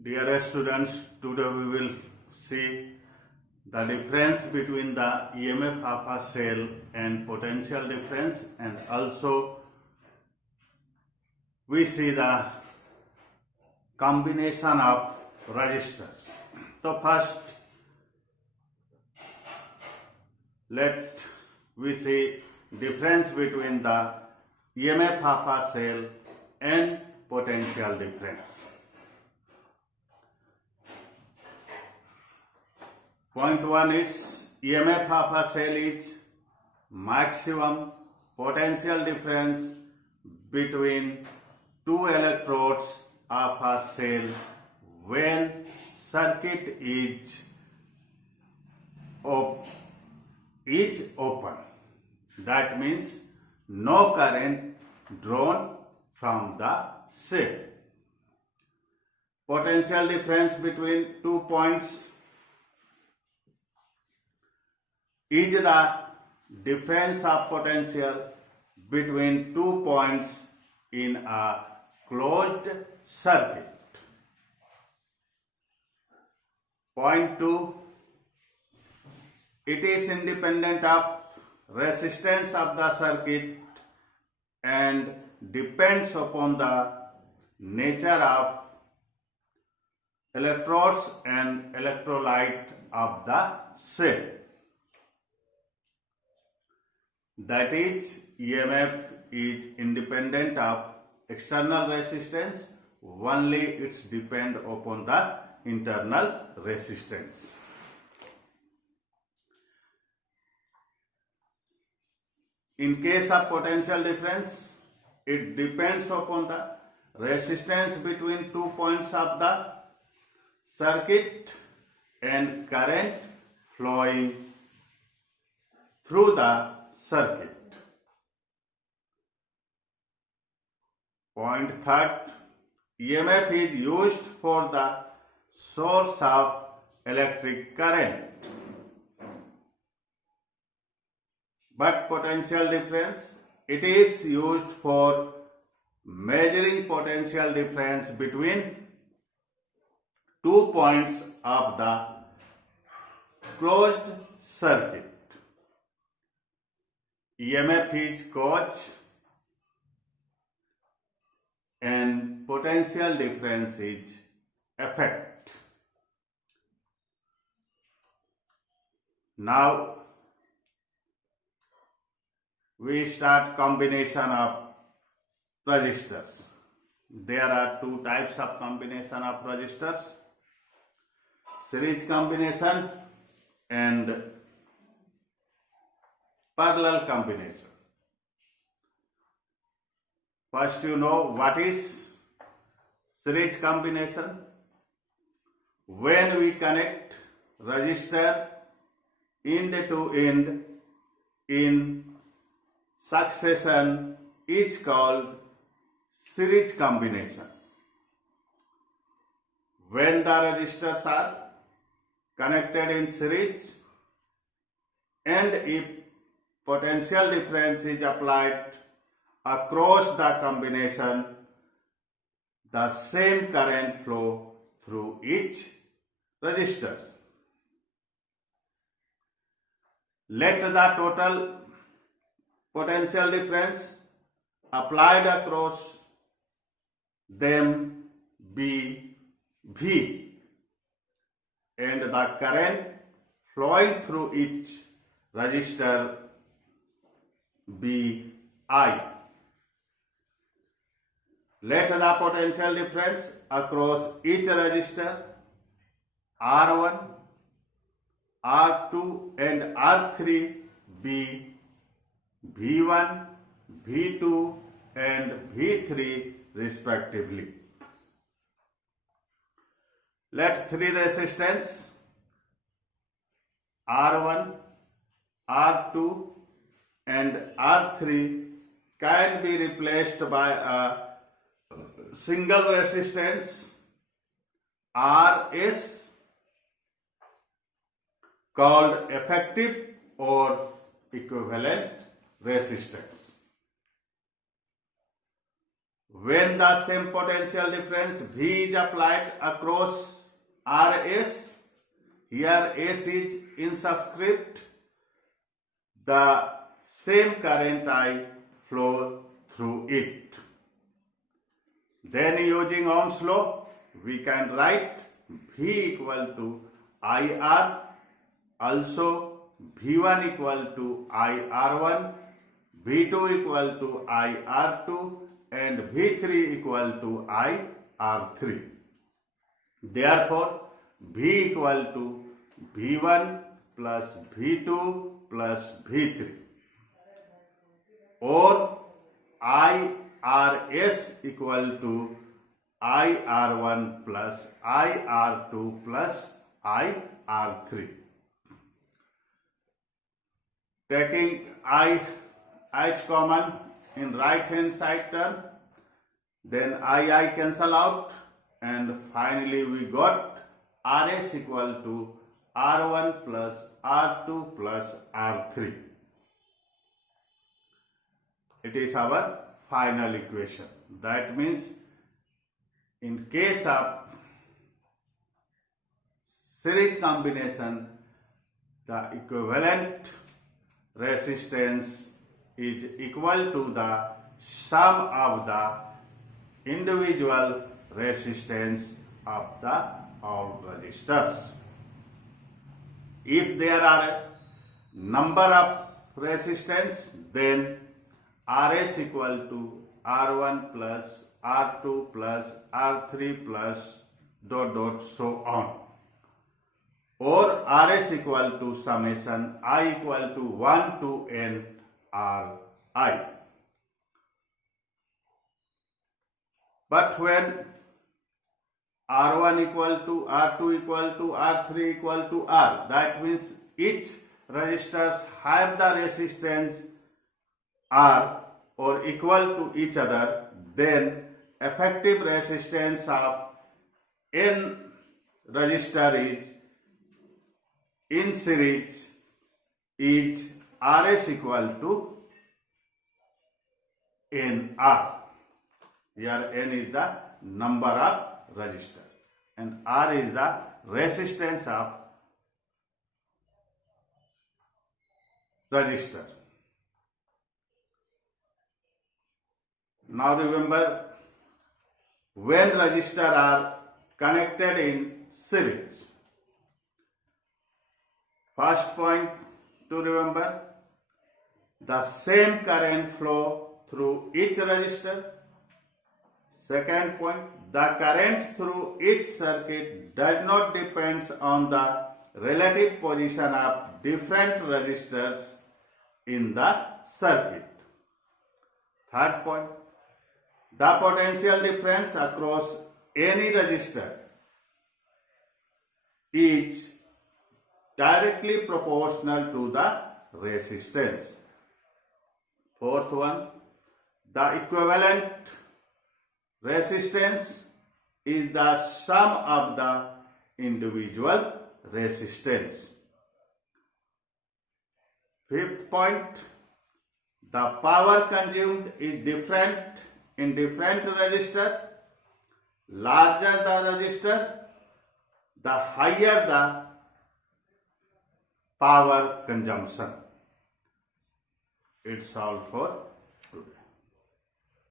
Dear students, today we will see the difference between the EMF of a cell and potential difference, and also we see the combination of resistors. So first let we see difference between the EMF of a cell and potential difference. Point 1 is EMF of a cell is maximum potential difference between two electrodes of a cell when circuit is open. That means no current drawn from the cell. Potential difference between 2 points is the difference of potential between 2 points in a closed circuit. Point 2, it is independent of resistance of the circuit and depends upon the nature of electrodes and electrolyte of the cell. That is, EMF is independent of external resistance, only it depends upon the internal resistance. In case of potential difference, it depends upon the resistance between 2 points of the circuit and current flowing through the circuit. Point 3, EMF is used for the source of electric current. But potential difference, it is used for measuring potential difference between 2 points of the closed circuit. EMF is cause and potential difference is effect. Now we start combination of resistors. There are two types of combination of resistors: series combination and parallel combination. First, you know what is series combination. When we connect resistor end to end in succession is called series combination. When the resistors are connected in series and if potential difference is applied across the combination, the same current flow through each resistor. Let the total potential difference applied across them be V and the current flowing through each resistor be I. Let the potential difference across each resistor R1, R2 and R3 be V1, V2 and V3 respectively. Let three resistance R1, R2 and R3 can be replaced by a single resistance RS called effective or equivalent resistance. when the same potential difference V is applied across RS, here S is in subscript, the same current I flow through it. Then using Ohm's law, we can write V equal to IR, also V1 equal to IR1, V2 equal to IR2 and V3 equal to IR3. Therefore, V equal to V1 plus V2 plus V3 or IRS equal to IR1 plus IR2 plus IR3. Taking IH common in right hand side term, then II cancel out, and finally we got RS equal to R1 plus R2 plus R3. It is our final equation. That means in case of series combination, the equivalent resistance is equal to the sum of the individual resistance of the all resistors. If there are a number of resistance, then RS equal to R1 plus R2 plus R3 plus ... so on, or RS equal to summation I equal to 1 to N Ri. But when R1 equal to R2 equal to R3 equal to R, that means each resistors have the resistance R or equal to each other, then effective resistance of N resistor is in series is RS equal to NR. Here N is the number of resistor and R is the resistance of resistor. Now remember, when resistors are connected in series, first point to remember, the same current flow through each resistor. Second point, the current through each circuit does not depend on the relative position of different resistors in the circuit. Third point, the potential difference across any resistor is directly proportional to the resistance. Fourth one, the equivalent resistance is the sum of the individual resistance. Fifth point, the power consumed is different in different resistor. Larger the resistor, the higher the power consumption. It's all for